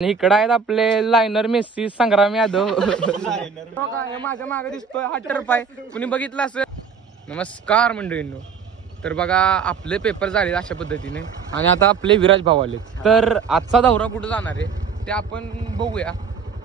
इकडे आहेत आपले लायनर मेस्सी संग्राम यादव. माझ्या मागे दिसतोय हा टर्फ आहे, कुणी बघितलं असं. नमस्कार मंडळींनो. तर बघा आपले पेपर झाले अशा पद्धतीने आणि आता आपले विराज भाऊ आले. तर आजचा दौरा कुठं जाणार आहे ते आपण बघूया.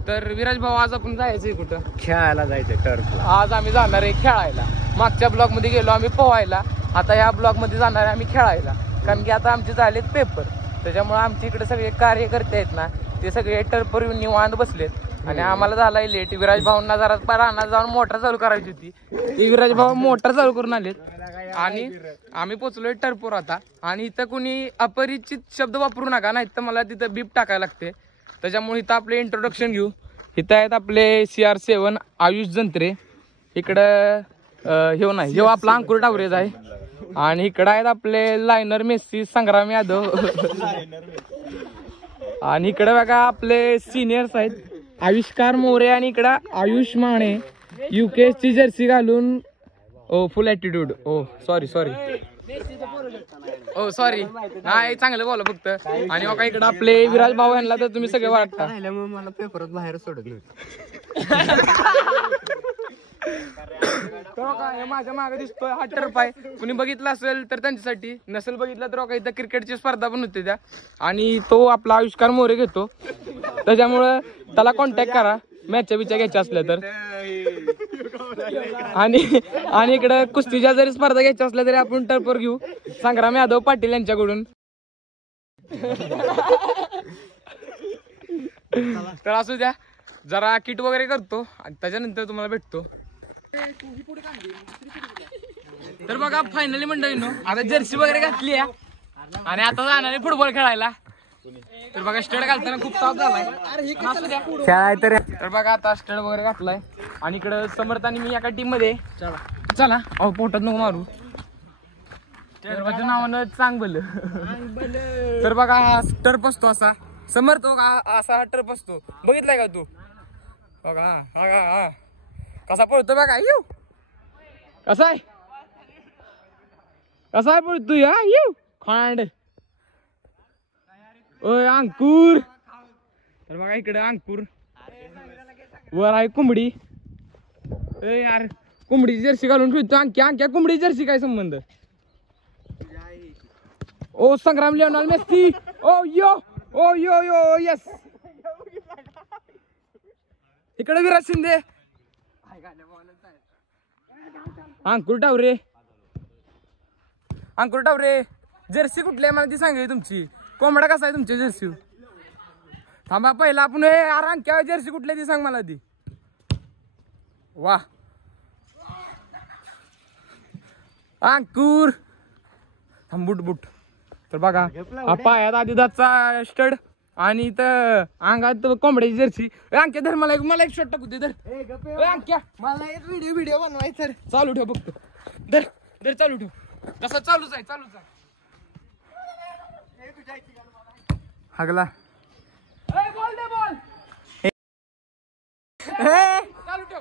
तर विराज भाऊ आज आपण जायचंय कुठं? खेळायला जायचंय टर्फ. आज आम्ही जाणार आहे खेळायला. मागच्या ब्लॉक मध्ये गेलो आम्ही पोहायला, आता या ब्लॉक मध्ये जाणार आहे आम्ही खेळायला. कारण की आता आमचे झालेत पेपर, त्याच्यामुळे आमच्या इकडे सगळे कार्यकर्ते आहेत ना ते सगळे टर्फवर येऊन निवांत बसलेत आणि आम्हाला झालाय लेट. विराज भाऊंना जरा रानात जाऊन मोटर चालू करायची होती, ती विराज भाऊ मोटर चालू करून आलेत आणि आम्ही पोचलोय टर्फवर आता. आणि इथं कुणी अपरिचित शब्द वापरू नका, नाही तर मला तिथं बीप टाकायला लागते. त्याच्यामुळे इथं आपले इंट्रोडक्शन घेऊ. इथं आहेत आपले CR7 आयुष जंत्रे, इकडं हे नाही जेव्हा आपला अंकुर टावरेज आहे, आणि इकडं आहेत आपले लायनर मेस्सी संग्राम यादव. आणि इकडे बघा आपले सिनियर्स आहेत आविष्कार मोरे आणि इकडं आयुष माने UKS ची जर्सी घालून. ओ फुल ॲटिट्यूड. ओ सॉरी ओ सॉरी, नाही चांगलं बोला फक्त. आणि बघा इकडं आपले विराज भाऊ यांना तर तुम्ही सगळे वाटता. मला पेपरात बाहेर सोडलं. माझ्या मागे दिसतोय हा टर्फ आहे, कुणी बघितलं असेल तर त्यांच्यासाठी, नसेल बघितलं तर बघा इथं क्रिकेटची स्पर्धा पण होते त्या, आणि तो आपला आविष्कार मोरे घेतो. त्याच्यामुळं त्याला कॉन्टॅक्ट करा मॅचच्या बिच्या घ्यायच्या असल्या तर. आणि इकडं कुस्तीच्या जरी स्पर्धा घ्यायच्या असल्या तरी आपण टर्फवर घेऊ संग्राम यादव पाटील यांच्याकडून. तर असू द्या, जरा किट वगैरे करतो आणि त्याच्यानंतर तुम्हाला भेटतो. तर बघा फायनली मंडळींनो आता जर्सी वगैरे घातली आहे आणि आता जाणार आहे फुटबॉल खेळायला. तर बघा स्टड घालताना खूप ताप झालाय. तर बघा आता स्टड वगैरे घातलाय आणि इकडं समर्थ आणि मी एका टीम मध्ये. चला अहो पोटात नको मारू, नावानं चांगलं. तर बघा हा टर्फ असतो असा, समर्थ असा हा टर्फ असतो, बघितलाय का तू? बघा हा कसा पळतो बघा. येऊ कसा आहे पळतो या येऊ खांड. ओय अंकुर. तर बघा इकडे अंकुर, वर आहे कोंबडी. यार कोंबडी जर्सी घालून ठेवतो. अंक्या कोंबडी जर्सी काय संबंध? ओ संग्राम लिओनेल मेस्सी. ओ यो यस. इकडे विराज शिंदे, अंकुर टावरे. जर्सी कुठली आहे मला ती सांगा तुमची. कोंबडा कसा आहे तुमची जर्सी? थांबा पहिला आपण अंक्या जर्सी कुठली ती सांग मला ती. वा अंकुर बुट. तर बघा हा पायात आदिदासचा स्टड आणि इथं अंगात कोंबड्याची जर्सी. अंक्या धर मला एक शॉट टाकू दे. धर अंक्या, मला एक व्हिडिओ बनवायचा. चालू ठेव फक्त. धर चालू ठेव. तसा चालूच आहे. हागला बॉल चालू ठेव.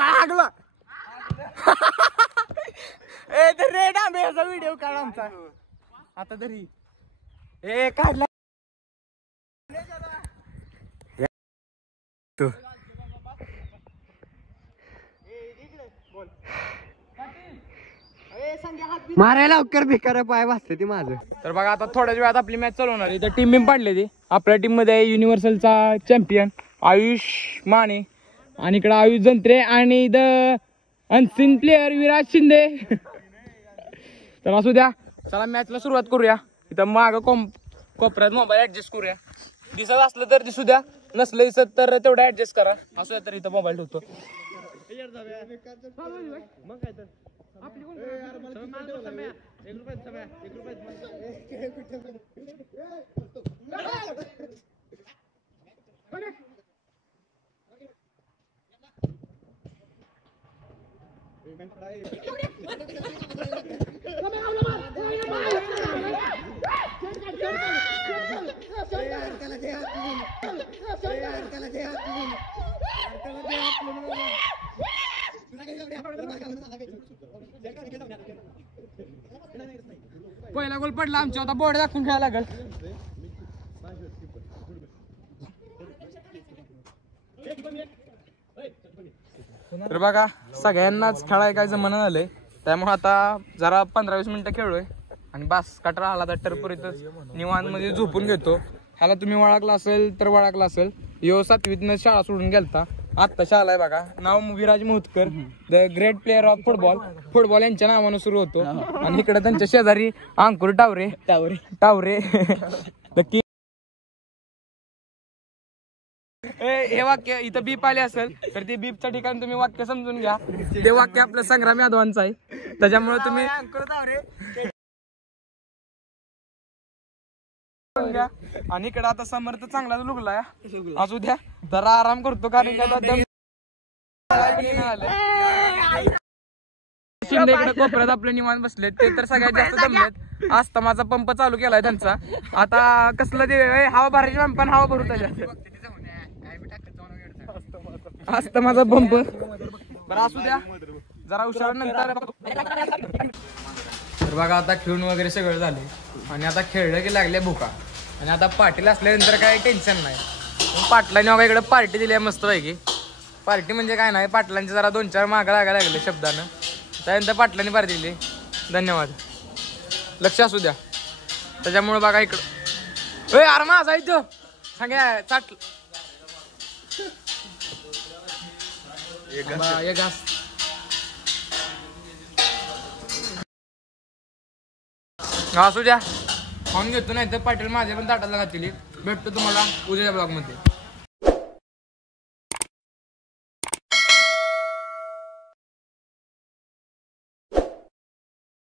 हागला. रे डांबेचा व्हिडिओ काढ आमचा आता तरी. काढला मारायला लवकर भिकार पाय वाजते ती माझं. तर बघा आता थोड्याच वेळात आपली मॅच चालू होणार. इथं टीम पाडली ती. आपल्या टीम मध्ये आहे युनिव्हर्सलचा चॅम्पियन आयुष माने आणि इकडे आयुष जंत्रे आणि the unseen player Viraj Shinde. तर असू द्या, चला मॅचला सुरुवात करूया. इथं माग कोपऱ्यात मोबाईल ऍडजस्ट करूया. दिसत असलं तर दिसू द्या, नसलं दिसत तर तेवढं ऍडजस्ट करा. असू द्या तर इथं मोबाईल ठेवतो. पहिला गोल पडला आमच्या, आता बोर्ड दाखवून घ्यायला लागल. तर बघा सगळ्यांनाच खेळाय काय जमाना झालंय, त्यामुळे आता जरा 15-20 मिनिटं खेळलोय आणि बास कटरा आला तर टर्फवरच निवांत मध्ये झोपून घेतो. ह्याला तुम्ही वळखला असेल तर वळखला असेल, यो 7वीतनं शाळा सोडून गेलता, आत्ता शाळा आहे बघा. नाव Viraj Mohatkar, the great player of football यांच्या नावानं सुरू होतो. आणि इकडे त्यांच्या शेजारी अंकुर टावरे हे वाक्य इथं बीप आले असेल तर ते बीपच्या ठिकाणी तुम्ही वाक्य समजून घ्या. ते वाक्य आपलं संग्राम यादवांचं आहे, त्याच्यामुळे तुम्ही घ्या. आणि इकडे आता समर्थ चांगला लुगलाय, असू द्या जरा आराम करतो कारण की आता शिंदे इकडे कोपऱ्यात आपले निवांत बसलेत, ते तर सगळ्यात जास्त जमलेत. अस्तमाचा पंप चालू केलाय त्यांचा, आता कसलं ते हवा भरायची पंपान हवा भरू त्याच्यात अस्तमाचा पंप. बरं असू द्या जरा हुशार नंतर. तर बघा आता खेळून वगैरे सगळं झाले आणि आता खेळलं की लागले भुका, आणि आता पाटील असल्यानंतर काही टेन्शन नाही. पाटलांनी बघा इकडे पार्टी दिली आहे मस्त पैकी. पार्टी म्हणजे काय नाही, पाटलांचे जरा 2-4 मागं लागायला लागले शब्दानं, त्यानंतर पाटलांनी पार्टी दिली. धन्यवाद, लक्ष असू द्या. त्याच्यामुळे बघा इकडं आरमा जायचं सांगा चाट एक घास असू द्या खाऊन घेतो, नाही तर पाटील माझे पण ताटाला घातली. भेटतो तुम्हाला उद्याच्या ब्लॉगमध्ये.